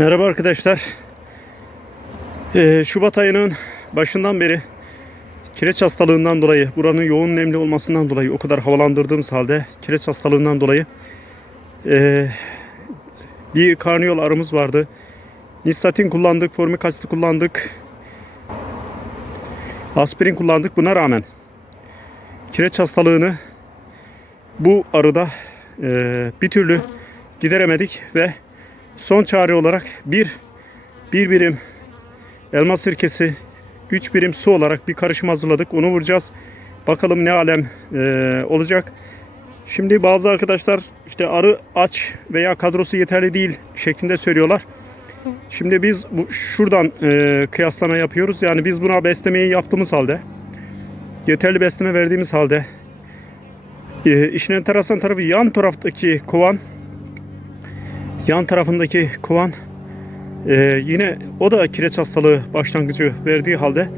Merhaba arkadaşlar. Ee, Şubat ayının başından beri kireç hastalığından dolayı, buranın yoğun nemli olmasından dolayı, o kadar havalandırdığımız halde kireç hastalığından dolayı ee, bir karniyol arımız vardı. Nistatin kullandık, formik asit kullandık, aspirin kullandık. Buna rağmen kireç hastalığını bu arıda ee, bir türlü gideremedik ve son çare olarak bir bir birim elma sirkesi, 3 birim su olarak bir karışım hazırladık. Onu vuracağız. Bakalım ne alem e, olacak. Şimdi bazı arkadaşlar işte arı aç veya kadrosu yeterli değil şeklinde söylüyorlar. Şimdi biz bu, şuradan e, kıyaslama yapıyoruz. Yani biz buna beslemeyi yaptığımız halde, yeterli besleme verdiğimiz halde, e, işin enteresan tarafı yan taraftaki kovan, yan tarafındaki kovan ee, yine o da kireç hastalığı başlangıcı verdiği halde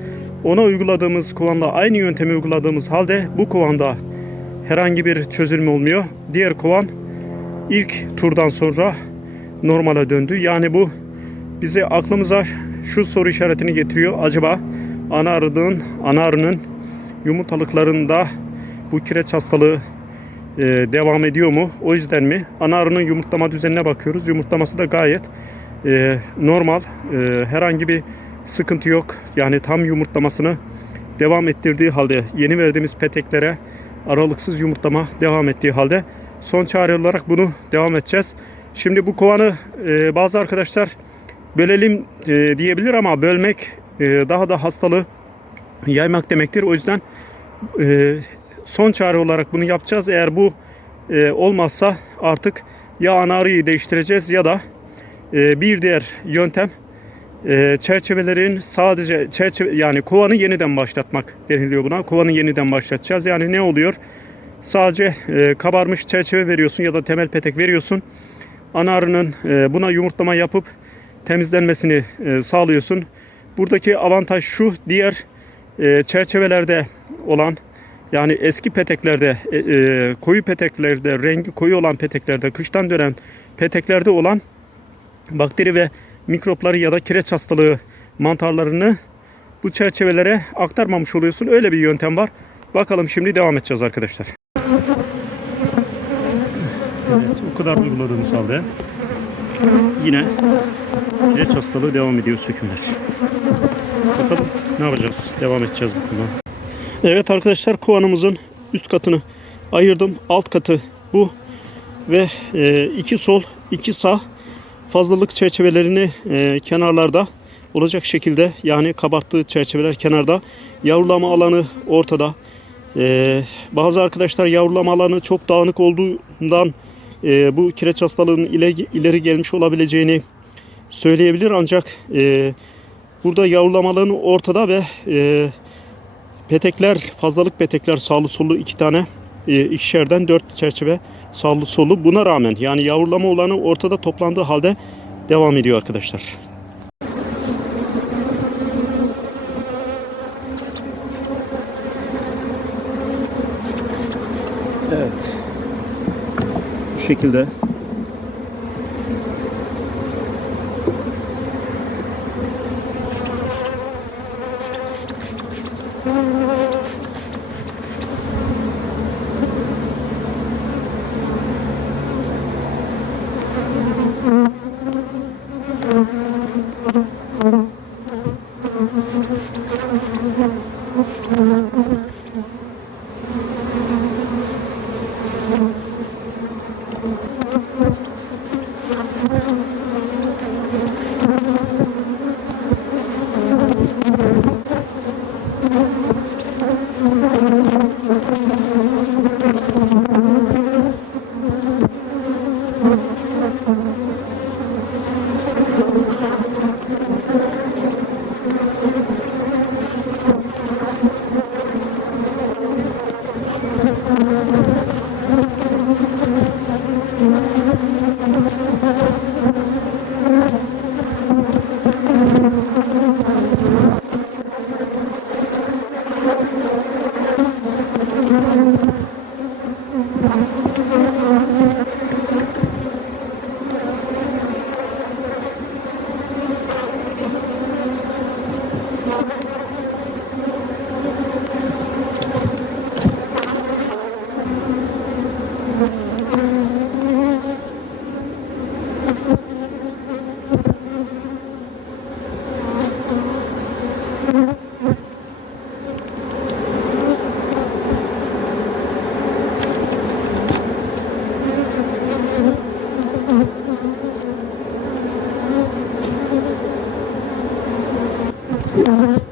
ona uyguladığımız kovanla aynı yöntemi uyguladığımız halde bu kovanda herhangi bir çözülme olmuyor. Diğer kovan ilk turdan sonra normale döndü. Yani bu bize aklımıza şu soru işaretini getiriyor. Acaba ana arının, ana arının yumurtalıklarında bu kireç hastalığı e, devam ediyor mu? O yüzden mi? Ana arının yumurtlama düzenine bakıyoruz. Yumurtlaması da gayet e, normal. E, herhangi bir sıkıntı yok. Yani tam yumurtlamasını devam ettirdiği halde yeni verdiğimiz peteklere aralıksız yumurtlama devam ettiği halde son çare olarak bunu devam edeceğiz. Şimdi bu kovanı e, bazı arkadaşlar bölelim e, diyebilir ama bölmek e, daha da hastalığı yaymak demektir. O yüzden e, son çare olarak bunu yapacağız. Eğer bu e, olmazsa artık ya ana arıyı değiştireceğiz ya da e, bir diğer yöntem e, çerçevelerin sadece çerçeve yani kovanı yeniden başlatmak deniliyor buna. Kovanı yeniden başlatacağız. Yani ne oluyor? Sadece e, kabarmış çerçeve veriyorsun ya da temel petek veriyorsun. Ana arının e, buna yumurtlama yapıp temizlenmesini e, sağlıyorsun. Buradaki avantaj şu diğer e, çerçevelerde olan yani eski peteklerde e, e, koyu peteklerde rengi koyu olan peteklerde kıştan dönen peteklerde olan bakteri ve mikropları ya da kireç hastalığı mantarlarını bu çerçevelere aktarmamış oluyorsun. Öyle bir yöntem var. Bakalım şimdi devam edeceğiz arkadaşlar. Evet, o kadar uyguladığımız halde yine kireç hastalığı devam ediyor sökümler. Bakalım ne yapacağız? Devam edeceğiz bu konuda. Evet arkadaşlar kovanımızın üst katını ayırdım. Alt katı bu ve e, iki sol iki sağ fazlalık çerçevelerini e, kenarlarda olacak şekilde yani kabarttığı çerçeveler kenarda yavrulama alanı ortada. E, bazı arkadaşlar yavrulama alanı çok dağınık olduğundan e, bu kireç hastalığının ileri, ileri gelmiş olabileceğini söyleyebilir ancak e, burada yavrulama alanı ortada ve e, petekler fazlalık petekler sağlı sollu iki tane e, ikişerden dört çerçeve sağlı solu buna rağmen yani yavrulama olanı ortada toplandığı halde devam ediyor arkadaşlar. Evet. Bu şekilde Mm-hmm.